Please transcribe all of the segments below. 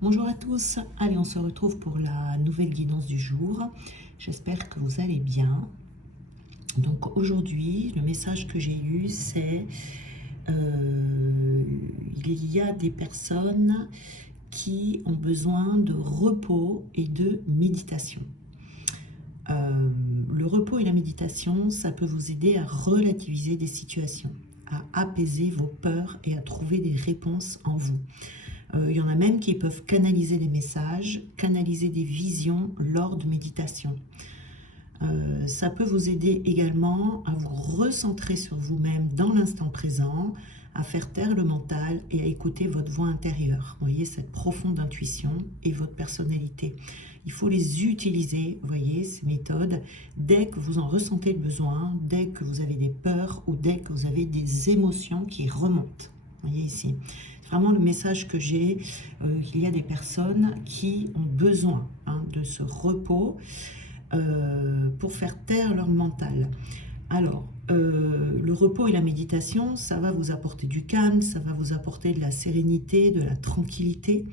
Bonjour à tous, allez on se retrouve pour la nouvelle guidance du jour, j'espère que vous allez bien. Donc aujourd'hui le message que j'ai eu c'est il y a des personnes qui ont besoin de repos et de méditation. Le repos et la méditation, ça peut vous aider à relativiser des situations, à apaiser vos peurs et à trouver des réponses en vous. Il y en a même qui peuvent canaliser des messages, canaliser des visions lors de méditation. Ça peut vous aider également à vous recentrer sur vous-même dans l'instant présent, à faire taire le mental et à écouter votre voix intérieure. Vous voyez, cette profonde intuition et votre personnalité. Il faut les utiliser, vous voyez, ces méthodes, dès que vous en ressentez le besoin, dès que vous avez des peurs ou dès que vous avez des émotions qui remontent. Vous voyez ici. Vraiment le message que j'ai, il y a des personnes qui ont besoin de ce repos pour faire taire leur mental. Alors, le repos et la méditation, ça va vous apporter du calme, ça va vous apporter de la sérénité, de la tranquillité.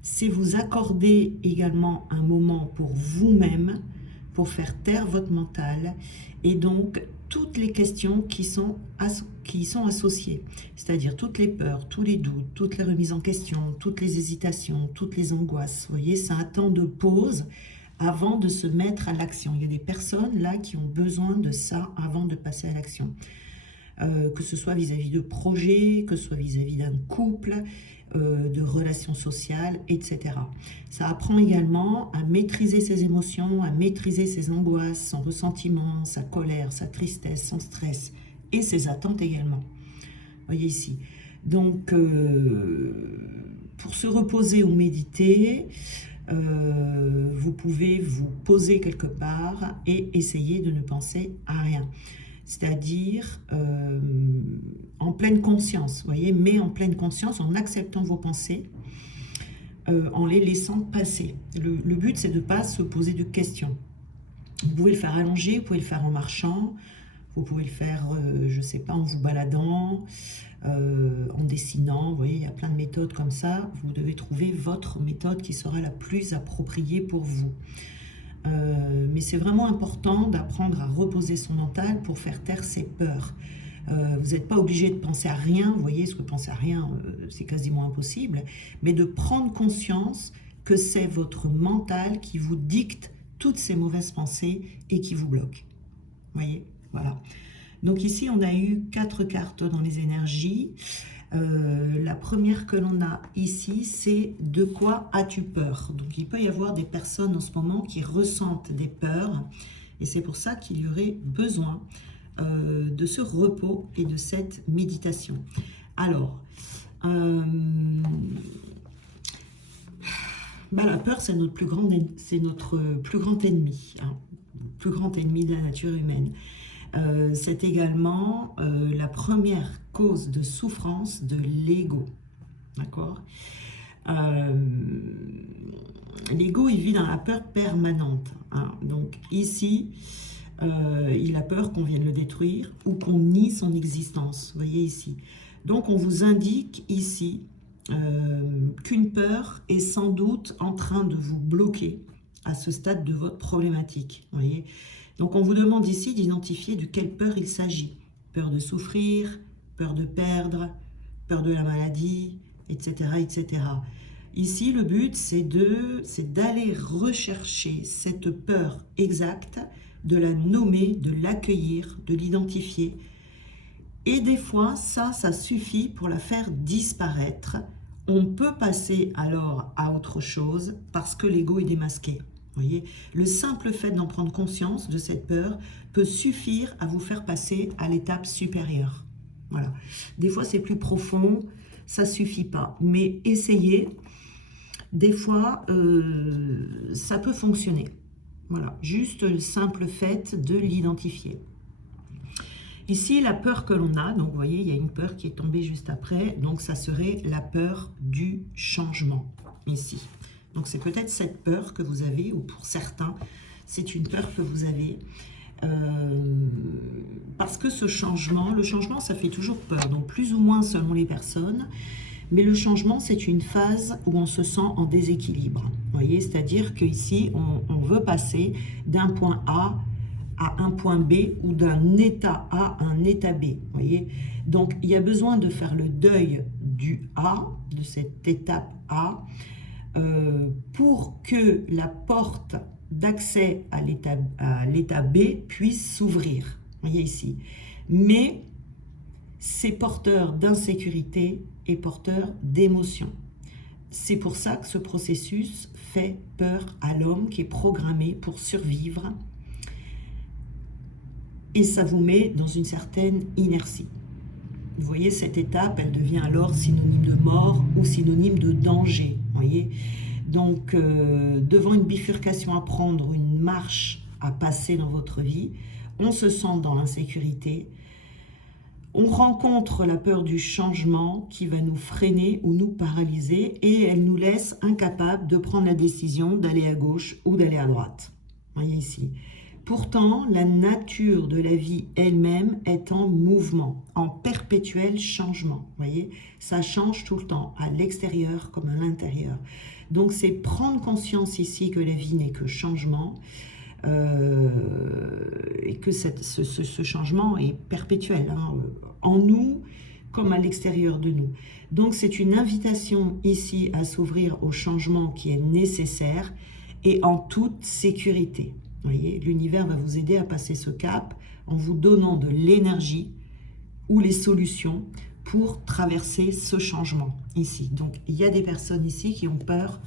C'est vous accorder également un moment pour vous-même, pour faire taire votre mental, et donc toutes les questions qui y sont associées, c'est-à-dire toutes les peurs, tous les doutes, toutes les remises en question, toutes les hésitations, toutes les angoisses. Vous voyez, c'est un temps de pause avant de se mettre à l'action. Il y a des personnes là qui ont besoin de ça avant de passer à l'action. Que ce soit vis-à-vis de projets, que ce soit vis-à-vis d'un couple, de relations sociales, etc. Ça apprend également à maîtriser ses émotions, à maîtriser ses angoisses, son ressentiment, sa colère, sa tristesse, son stress et ses attentes également. Vous voyez ici. Donc, pour se reposer ou méditer, vous pouvez vous poser quelque part et essayer de ne penser à rien. C'est-à-dire en pleine conscience, vous voyez, mais en pleine conscience, en acceptant vos pensées, en les laissant passer. Le but, c'est de ne pas se poser de questions. Vous pouvez le faire allongé, vous pouvez le faire en marchant, vous pouvez le faire, je ne sais pas, en vous baladant, en dessinant, vous voyez, il y a plein de méthodes comme ça. Vous devez trouver votre méthode qui sera la plus appropriée pour vous. Mais c'est vraiment important d'apprendre à reposer son mental pour faire taire ses peurs. Vous n'êtes pas obligé de penser à rien, vous voyez, parce que penser à rien, c'est quasiment impossible, mais de prendre conscience que c'est votre mental qui vous dicte toutes ces mauvaises pensées et qui vous bloque. Vous voyez, voilà. Donc ici, on a eu 4 cartes dans les énergies. La première que l'on a ici, c'est de quoi as-tu peur? Donc il peut y avoir des personnes en ce moment qui ressentent des peurs et c'est pour ça qu'il y aurait besoin de ce repos et de cette méditation. Alors, la peur, c'est notre plus grand ennemi, hein, le plus grand ennemi de la nature humaine. C'est également la première cause de souffrance de l'ego. D'accord? L'ego, il vit dans la peur permanente. Hein. Donc ici, il a peur qu'on vienne le détruire ou qu'on nie son existence. Vous voyez ici. Donc on vous indique ici qu'une peur est sans doute en train de vous bloquer à ce stade de votre problématique. Vous voyez? Donc on vous demande ici d'identifier de quelle peur il s'agit. Peur de souffrir, peur de perdre, peur de la maladie, etc. etc. Ici, le but, c'est d'aller rechercher cette peur exacte, de la nommer, de l'accueillir, de l'identifier. Et des fois, ça suffit pour la faire disparaître. On peut passer alors à autre chose parce que l'ego est démasqué. Vous voyez, le simple fait d'en prendre conscience de cette peur peut suffire à vous faire passer à l'étape supérieure. Voilà. Des fois, c'est plus profond, ça ne suffit pas. Mais essayez. Des fois, ça peut fonctionner. Voilà. Juste le simple fait de l'identifier. Ici, la peur que l'on a, donc vous voyez, il y a une peur qui est tombée juste après. Donc, ça serait la peur du changement, ici. Donc, c'est peut-être cette peur que vous avez, ou pour certains, c'est une peur que vous avez. Parce que ce changement, le changement, ça fait toujours peur. Donc, plus ou moins selon les personnes. Mais le changement, c'est une phase où on se sent en déséquilibre. Vous voyez, c'est-à-dire qu'ici, on veut passer d'un point A à un point B ou d'un état A à un état B. Vous voyez, donc il y a besoin de faire le deuil du A, de cette étape A, pour que la porte d'accès à l'état B puisse s'ouvrir. Vous voyez ici. Mais c'est porteur d'insécurité et porteur d'émotion. C'est pour ça que ce processus fait peur à l'homme qui est programmé pour survivre. Et ça vous met dans une certaine inertie. Vous voyez, cette étape, elle devient alors synonyme de mort ou synonyme de danger. Vous voyez, donc, devant une bifurcation à prendre, une marche à passer dans votre vie, on se sent dans l'insécurité. On rencontre la peur du changement qui va nous freiner ou nous paralyser et elle nous laisse incapables de prendre la décision d'aller à gauche ou d'aller à droite. Vous voyez ici. Pourtant, la nature de la vie elle-même est en mouvement, en perpétuel changement. Vous voyez, ça change tout le temps, à l'extérieur comme à l'intérieur. Donc, c'est prendre conscience ici que la vie n'est que changement et que ce changement est perpétuel, hein, en nous comme à l'extérieur de nous. Donc, c'est une invitation ici à s'ouvrir au changement qui est nécessaire et en toute sécurité. Vous voyez, l'univers va vous aider à passer ce cap en vous donnant de l'énergie ou les solutions pour traverser ce changement ici. Donc, il y a des personnes ici qui ont peur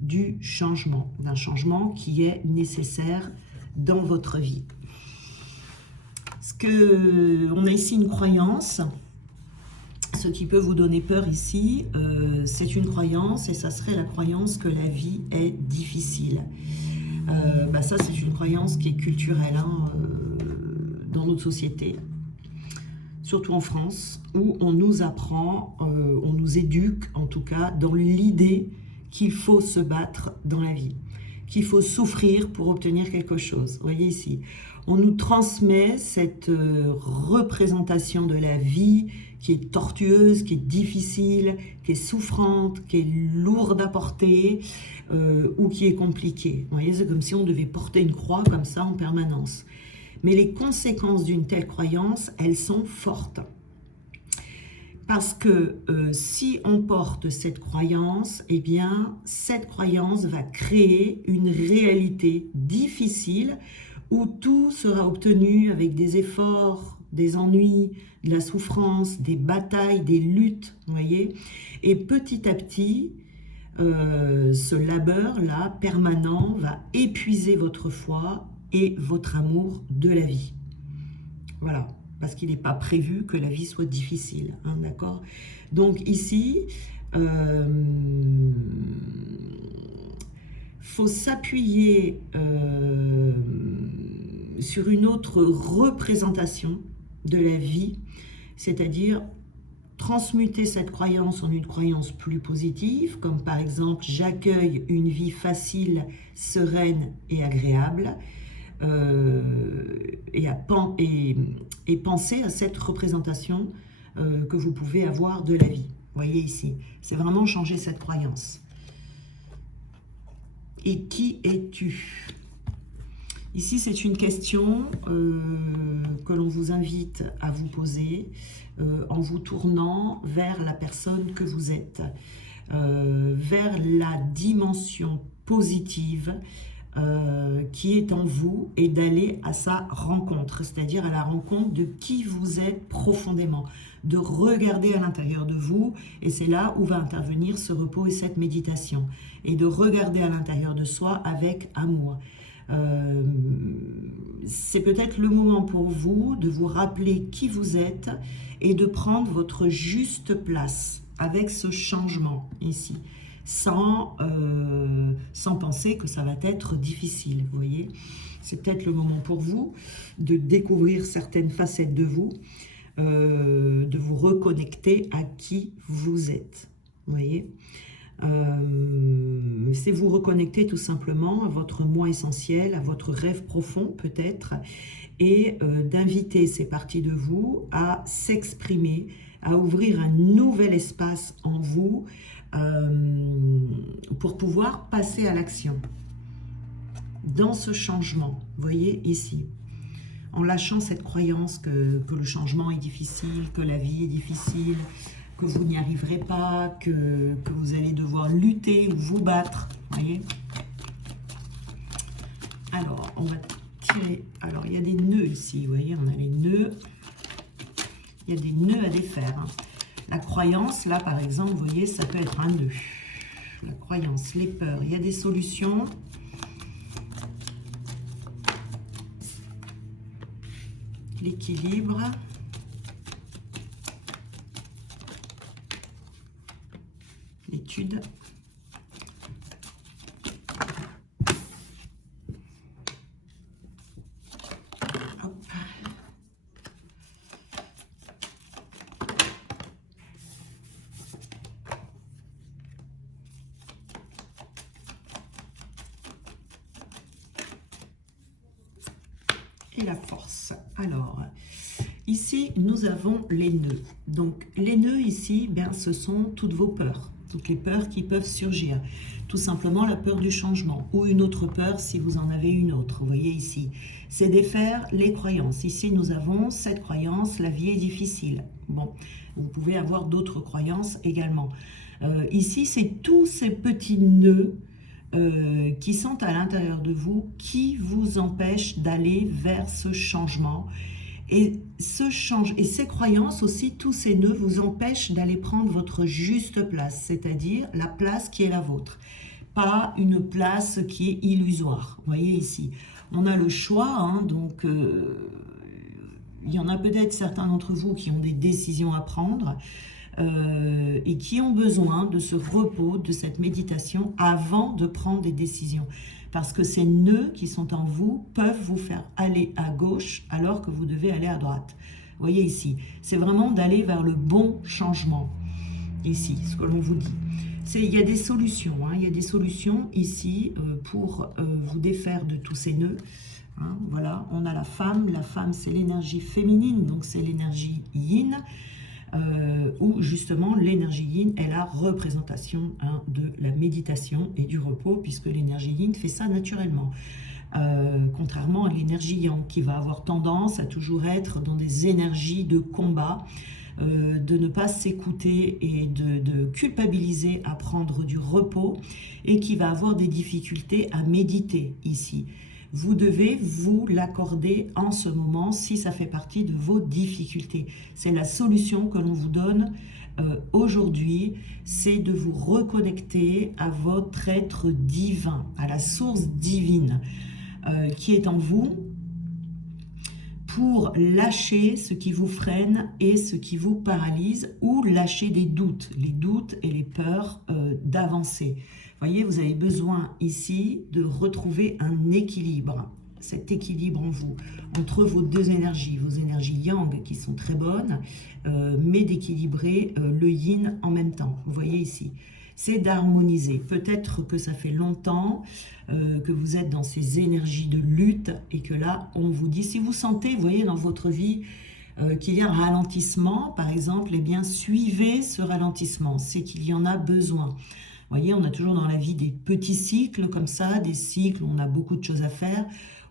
du changement, d'un changement qui est nécessaire dans votre vie. On a ici une croyance. Ce qui peut vous donner peur ici, c'est une croyance et ça serait la croyance que la vie est difficile. Ça, c'est une croyance qui est culturelle hein, dans notre société, surtout en France, où on nous apprend, on nous éduque en tout cas dans l'idée qu'il faut se battre dans la vie, qu'il faut souffrir pour obtenir quelque chose. Vous voyez ici, on nous transmet cette représentation de la vie qui est tortueuse, qui est difficile, qui est souffrante, qui est lourde à porter ou qui est compliquée. Vous voyez, c'est comme si on devait porter une croix comme ça en permanence. Mais les conséquences d'une telle croyance, elles sont fortes. Parce que si on porte cette croyance, eh bien, cette croyance va créer une réalité difficile où tout sera obtenu avec des efforts, des ennuis, de la souffrance, des batailles, des luttes, vous voyez. Et petit à petit, ce labeur-là, permanent, va épuiser votre foi et votre amour de la vie. Voilà, parce qu'il n'est pas prévu que la vie soit difficile, hein, d'accord? Donc ici, faut s'appuyer sur une autre représentation de la vie, c'est-à-dire transmuter cette croyance en une croyance plus positive, comme par exemple « j'accueille une vie facile, sereine et agréable », et penser à cette représentation que vous pouvez avoir de la vie. Vous voyez ici, c'est vraiment changer cette croyance. Et qui es-tu ? Ici, c'est une question que l'on vous invite à vous poser en vous tournant vers la personne que vous êtes, vers la dimension positive qui est en vous et d'aller à sa rencontre, c'est-à-dire à la rencontre de qui vous êtes profondément, de regarder à l'intérieur de vous, et c'est là où va intervenir ce repos et cette méditation, et de regarder à l'intérieur de soi avec amour. C'est peut-être le moment pour vous de vous rappeler qui vous êtes et de prendre votre juste place avec ce changement ici, sans penser que ça va être difficile, vous voyez. C'est peut-être le moment pour vous de découvrir certaines facettes de vous, de vous reconnecter à qui vous êtes, vous voyez. C'est vous reconnecter tout simplement à votre moi essentiel, à votre rêve profond peut-être, et d'inviter ces parties de vous à s'exprimer, à ouvrir un nouvel espace en vous pour pouvoir passer à l'action dans ce changement. Vous voyez ici, en lâchant cette croyance que le changement est difficile, que la vie est difficile, que vous n'y arriverez pas, que vous allez devoir lutter ou vous battre. Vous voyez? Alors, on va tirer. Alors, il y a des nœuds ici. Vous voyez, on a les nœuds. Il y a des nœuds à défaire. Hein. La croyance, là, par exemple, vous voyez, ça peut être un nœud. La croyance, les peurs. Il y a des solutions. L'équilibre. L'étude. Et la force. Alors, ici, nous avons les nœuds. Donc, les nœuds ici, bien, ce sont toutes vos peurs. Toutes les peurs qui peuvent surgir. Tout simplement la peur du changement ou une autre peur si vous en avez une autre. Vous voyez ici, c'est défaire les croyances. Ici, nous avons cette croyance, la vie est difficile. Bon, vous pouvez avoir d'autres croyances également. Ici, c'est tous ces petits nœuds qui sont à l'intérieur de vous, qui vous empêchent d'aller vers ce changement. Et ces croyances aussi, tous ces nœuds vous empêchent d'aller prendre votre juste place, c'est-à-dire la place qui est la vôtre, pas une place qui est illusoire. Vous voyez ici, on a le choix, hein, donc il y en a peut-être certains d'entre vous qui ont des décisions à prendre, et qui ont besoin de ce repos, de cette méditation avant de prendre des décisions. Parce que ces nœuds qui sont en vous peuvent vous faire aller à gauche alors que vous devez aller à droite. Vous voyez ici, c'est vraiment d'aller vers le bon changement. Ici, ce que l'on vous dit. Il y a des solutions, hein, il y a des solutions ici pour vous défaire de tous ces nœuds. Hein, voilà, on a la femme c'est l'énergie féminine, donc c'est l'énergie yin. Où justement l'énergie yin est la représentation de la méditation et du repos, puisque l'énergie yin fait ça naturellement. Contrairement à l'énergie yang qui va avoir tendance à toujours être dans des énergies de combat, de ne pas s'écouter et de culpabiliser à prendre du repos, et qui va avoir des difficultés à méditer ici. Vous devez vous l'accorder en ce moment si ça fait partie de vos difficultés. C'est la solution que l'on vous donne aujourd'hui, c'est de vous reconnecter à votre être divin, à la source divine qui est en vous, pour lâcher ce qui vous freine et ce qui vous paralyse, ou lâcher des doutes, les doutes et les peurs d'avancer. Voyez, vous avez besoin ici de retrouver un équilibre, cet équilibre en vous, entre vos deux énergies, vos énergies yang qui sont très bonnes, mais d'équilibrer le yin en même temps. Vous voyez ici, c'est d'harmoniser. Peut-être que ça fait longtemps que vous êtes dans ces énergies de lutte et que là, on vous dit, si vous sentez, vous voyez, dans votre vie, qu'il y a un ralentissement, par exemple, eh bien, suivez ce ralentissement, c'est qu'il y en a besoin. Vous voyez, on a toujours dans la vie des petits cycles comme ça, des cycles où on a beaucoup de choses à faire,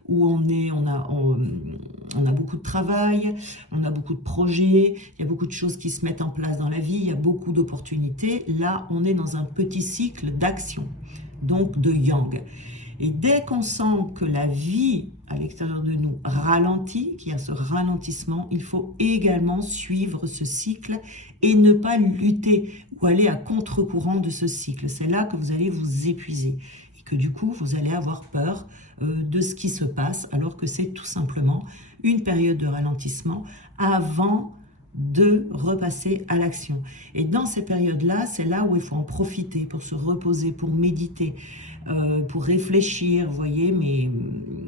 où on a beaucoup de travail, on a beaucoup de projets, il y a beaucoup de choses qui se mettent en place dans la vie, il y a beaucoup d'opportunités. Là, on est dans un petit cycle d'action, donc de yang. Et dès qu'on sent que la vie à l'extérieur de nous ralentit, qu'il y a ce ralentissement, il faut également suivre ce cycle et ne pas lutter ou aller à contre-courant de ce cycle. C'est là que vous allez vous épuiser et que du coup, vous allez avoir peur de ce qui se passe, alors que c'est tout simplement une période de ralentissement avant de repasser à l'action. Et dans ces périodes-là, c'est là où il faut en profiter pour se reposer, pour méditer, pour réfléchir, vous voyez, mais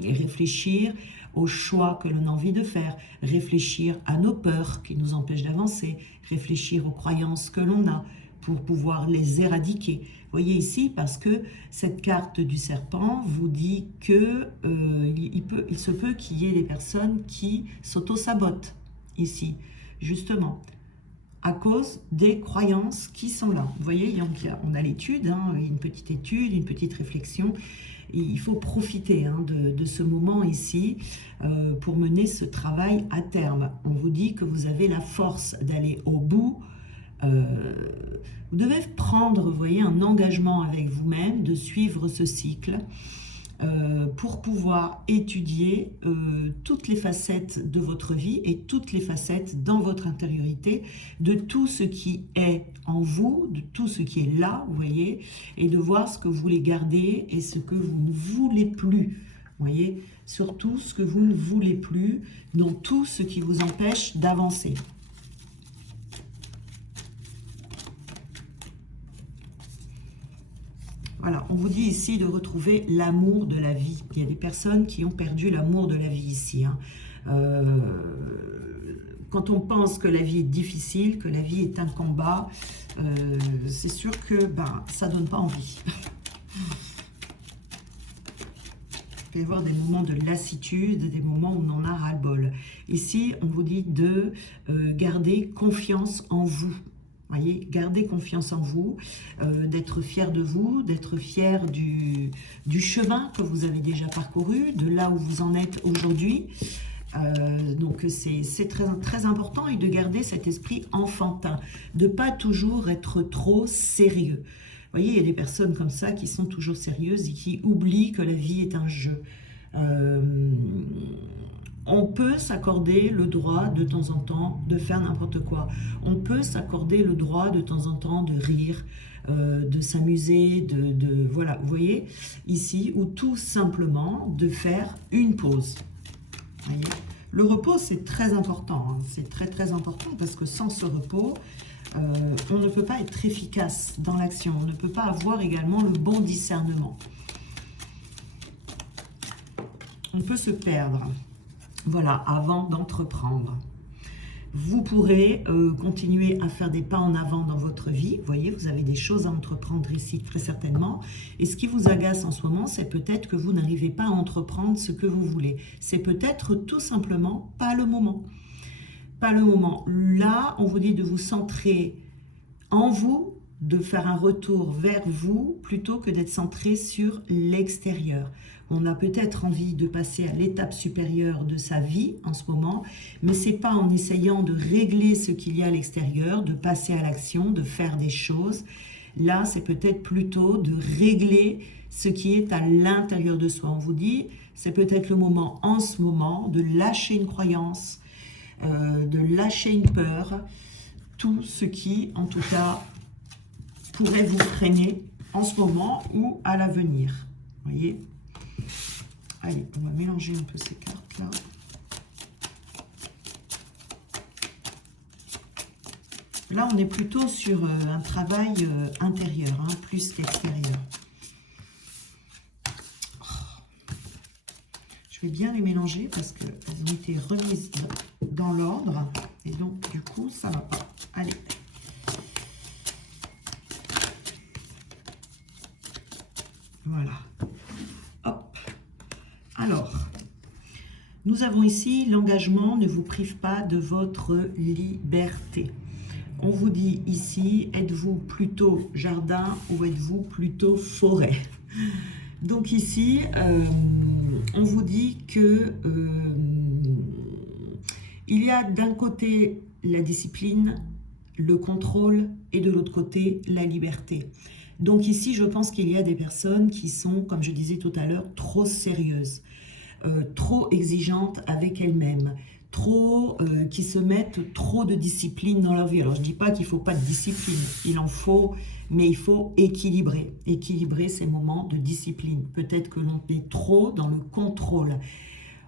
réfléchir aux choix que l'on a envie de faire, réfléchir à nos peurs qui nous empêchent d'avancer, réfléchir aux croyances que l'on a pour pouvoir les éradiquer. Vous voyez ici, parce que cette carte du serpent vous dit que il se peut qu'il y ait des personnes qui s'auto-sabotent ici, justement, à cause des croyances qui sont là. Vous voyez, on a l'étude, hein, une petite étude, une petite réflexion. Et il faut profiter de ce moment ici pour mener ce travail à terme. On vous dit que vous avez la force d'aller au bout. Vous devez prendre, vous voyez, un engagement avec vous-même de suivre ce cycle pour pouvoir étudier toutes les facettes de votre vie et toutes les facettes dans votre intériorité, de tout ce qui est en vous, de tout ce qui est là, vous voyez, et de voir ce que vous voulez garder et ce que vous ne voulez plus, vous voyez, surtout ce que vous ne voulez plus, dans tout ce qui vous empêche d'avancer. Voilà, on vous dit ici de retrouver l'amour de la vie. Il y a des personnes qui ont perdu l'amour de la vie ici. Hein. Quand on pense que la vie est difficile, que la vie est un combat, c'est sûr que ça ne donne pas envie. Il peut y avoir des moments de lassitude, des moments où on en a ras-le-bol. Ici, on vous dit de garder confiance en vous. Voyez, gardez confiance en vous, d'être fier de vous, d'être fier du chemin que vous avez déjà parcouru, de là où vous en êtes aujourd'hui. Donc c'est très, très important, et de garder cet esprit enfantin, de ne pas toujours être trop sérieux. Vous voyez, il y a des personnes comme ça qui sont toujours sérieuses et qui oublient que la vie est un jeu. On peut s'accorder le droit de temps en temps de faire n'importe quoi. On peut s'accorder le droit de temps en temps de rire, de s'amuser, voilà, vous voyez, ici, ou tout simplement de faire une pause. Voyez, le repos, c'est très important, hein, c'est très très important, parce que sans ce repos, on ne peut pas être efficace dans l'action, on ne peut pas avoir également le bon discernement. On peut se perdre. Voilà, avant d'entreprendre. Vous pourrez continuer à faire des pas en avant dans votre vie. Vous voyez, vous avez des choses à entreprendre ici, très certainement. Et ce qui vous agace en ce moment, c'est peut-être que vous n'arrivez pas à entreprendre ce que vous voulez. C'est peut-être tout simplement pas le moment. Pas le moment. Là, on vous dit de vous centrer en vous, de faire un retour vers vous, plutôt que d'être centré sur l'extérieur. On a peut-être envie de passer à l'étape supérieure de sa vie en ce moment, mais ce n'est pas en essayant de régler ce qu'il y a à l'extérieur, de passer à l'action, de faire des choses. Là, c'est peut-être plutôt de régler ce qui est à l'intérieur de soi. On vous dit, c'est peut-être le moment en ce moment de lâcher une croyance, de lâcher une peur, tout ce qui, en tout cas, pourrait vous freiner en ce moment ou à l'avenir. Vous voyez ? Allez, on va mélanger un peu ces cartes-là. Là, on est plutôt sur un travail intérieur, hein, plus qu'extérieur. Je vais bien les mélanger parce qu'elles ont été remises dans l'ordre. Et donc, du coup, ça ne va pas. Allez. Voilà. Hop. Alors, nous avons ici l'engagement ne vous prive pas de votre liberté. On vous dit ici, êtes-vous plutôt jardin ou êtes-vous plutôt forêt? Donc ici, on vous dit que il y a d'un côté la discipline, le contrôle et de l'autre côté la liberté. Donc ici, je pense qu'il y a des personnes qui sont, comme je disais tout à l'heure, trop sérieuses, trop exigeantes avec elles-mêmes, qui se mettent trop de discipline dans leur vie. Alors je ne dis pas qu'il ne faut pas de discipline, il en faut, mais il faut équilibrer ces moments de discipline. Peut-être que l'on est trop dans le contrôle.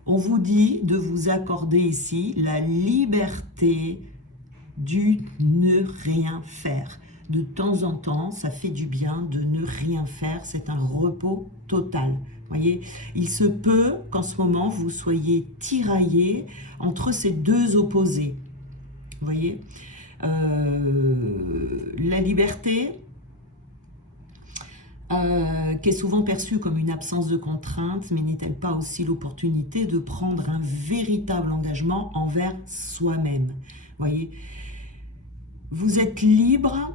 On vous dit de vous accorder ici la liberté du ne rien faire. De temps en temps, ça fait du bien de ne rien faire, c'est un repos total. Voyez, il se peut qu'en ce moment, vous soyez tiraillé entre ces deux opposés. Vous voyez, la liberté, qui est souvent perçue comme une absence de contrainte, mais n'est-elle pas aussi l'opportunité de prendre un véritable engagement envers soi-même? Voyez, Vous êtes libre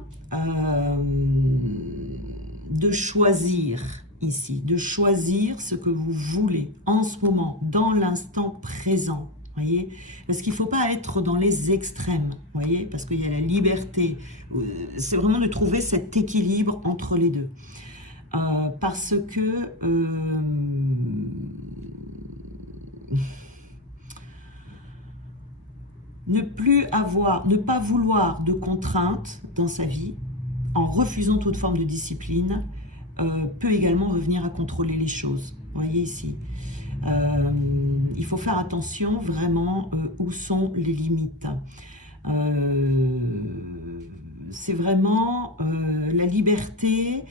de choisir ici, de choisir ce que vous voulez en ce moment, dans l'instant présent. Voyez, parce qu'il ne faut pas être dans les extrêmes, voyez, parce qu'il y a la liberté. C'est vraiment de trouver cet équilibre entre les deux. Parce que ne pas vouloir de contraintes dans sa vie, en refusant toute forme de discipline, peut également revenir à contrôler les choses. Vous voyez ici. Il faut faire attention vraiment où sont les limites. C'est vraiment la liberté,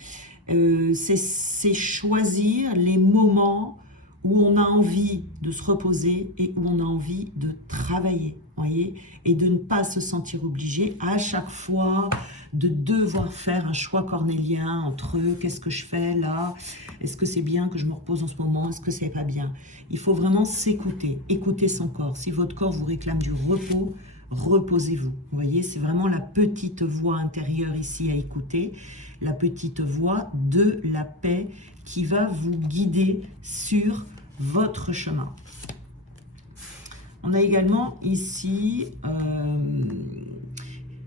c'est choisir les moments où on a envie de se reposer et où on a envie de travailler, voyez, et de ne pas se sentir obligé à chaque fois de devoir faire un choix cornélien entre qu'est-ce que je fais là, est-ce que c'est bien que je me repose en ce moment, est-ce que c'est pas bien. Il faut vraiment s'écouter, écouter son corps. Si votre corps vous réclame du repos, reposez-vous. Vous voyez, c'est vraiment la petite voix intérieure ici à écouter, la petite voix de la paix qui va vous guider sur votre chemin. On a également ici,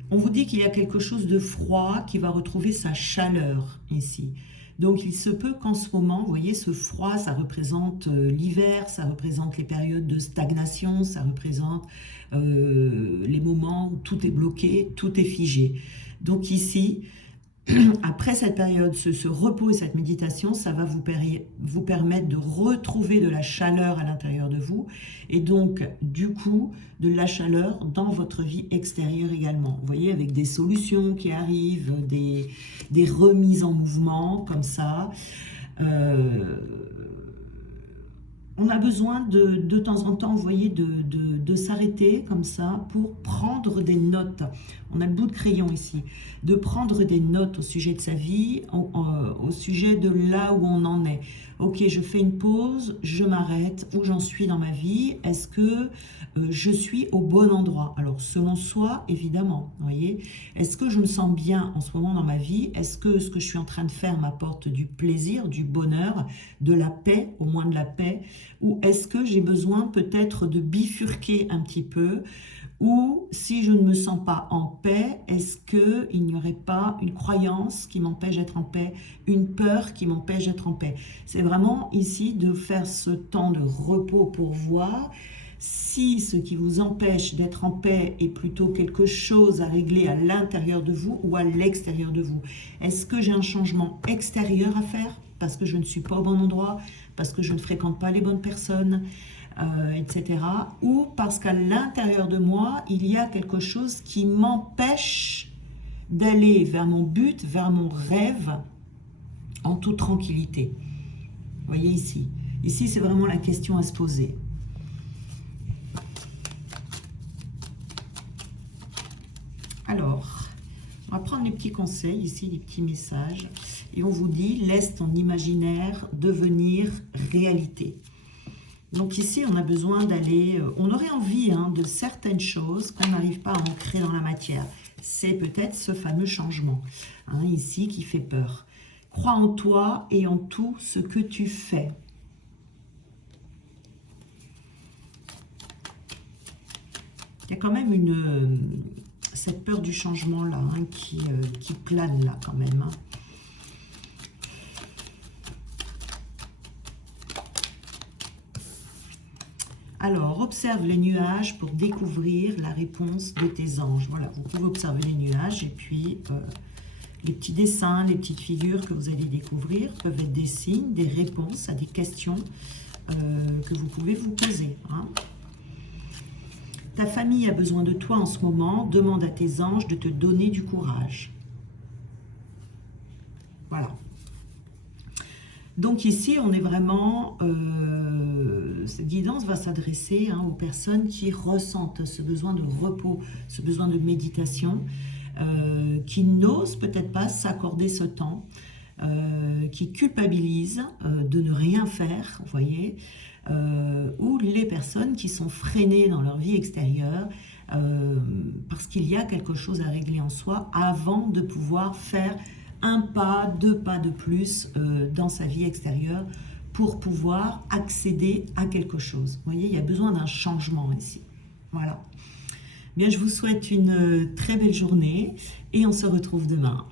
on vous dit qu'il y a quelque chose de froid qui va retrouver sa chaleur ici. Donc il se peut qu'en ce moment, vous voyez, ce froid, ça représente l'hiver, ça représente les périodes de stagnation, ça représente les moments où tout est bloqué, tout est figé. Donc ici, après cette période, ce repos et cette méditation, ça va vous permettre de retrouver de la chaleur à l'intérieur de vous et donc, du coup, de la chaleur dans votre vie extérieure également. Vous voyez, avec des solutions qui arrivent, des remises en mouvement, comme ça. On a besoin de temps en temps, vous voyez, de s'arrêter comme ça pour prendre des notes. On a le bout de crayon ici. De prendre des notes au sujet de sa vie, au sujet de là où on en est. Ok, je fais une pause, je m'arrête, où j'en suis dans ma vie, est-ce que je suis au bon endroit? Alors, selon soi, évidemment, vous voyez. Est-ce que je me sens bien en ce moment dans ma vie? Est-ce que ce que je suis en train de faire m'apporte du plaisir, du bonheur, de la paix, au moins de la paix? Ou est-ce que j'ai besoin peut-être de bifurquer un petit peu? Ou si je ne me sens pas en paix, est-ce qu'il n'y aurait pas une croyance qui m'empêche d'être en paix, une peur qui m'empêche d'être en paix? C'est vraiment ici de faire ce temps de repos pour voir si ce qui vous empêche d'être en paix est plutôt quelque chose à régler à l'intérieur de vous ou à l'extérieur de vous. Est-ce que j'ai un changement extérieur à faire parce que je ne suis pas au bon endroit, parce que je ne fréquente pas les bonnes personnes, etc. Ou parce qu'à l'intérieur de moi, il y a quelque chose qui m'empêche d'aller vers mon but, vers mon rêve, en toute tranquillité. Vous voyez ici. Ici, c'est vraiment la question à se poser. Alors, on va prendre les petits conseils, ici, les petits messages. Et on vous dit, laisse ton imaginaire devenir réalité. Donc ici, on a besoin d'aller... on aurait envie de certaines choses qu'on n'arrive pas à ancrer dans la matière. C'est peut-être ce fameux changement, ici, qui fait peur. Crois en toi et en tout ce que tu fais. Il y a quand même cette peur du changement là, qui plane là quand même. Alors, observe les nuages pour découvrir la réponse de tes anges. Voilà, vous pouvez observer les nuages et puis les petits dessins, les petites figures que vous allez découvrir peuvent être des signes, des réponses à des questions que vous pouvez vous poser. Ta famille a besoin de toi en ce moment. Demande à tes anges de te donner du courage. Voilà. Donc ici, on est vraiment... cette guidance va s'adresser aux personnes qui ressentent ce besoin de repos, ce besoin de méditation, qui n'osent peut-être pas s'accorder ce temps, qui culpabilisent de ne rien faire, vous voyez, ou les personnes qui sont freinées dans leur vie extérieure parce qu'il y a quelque chose à régler en soi avant de pouvoir faire un pas, deux pas de plus dans sa vie extérieure pour pouvoir accéder à quelque chose. Vous voyez, il y a besoin d'un changement ici. Voilà. Bien, je vous souhaite une très belle journée et on se retrouve demain.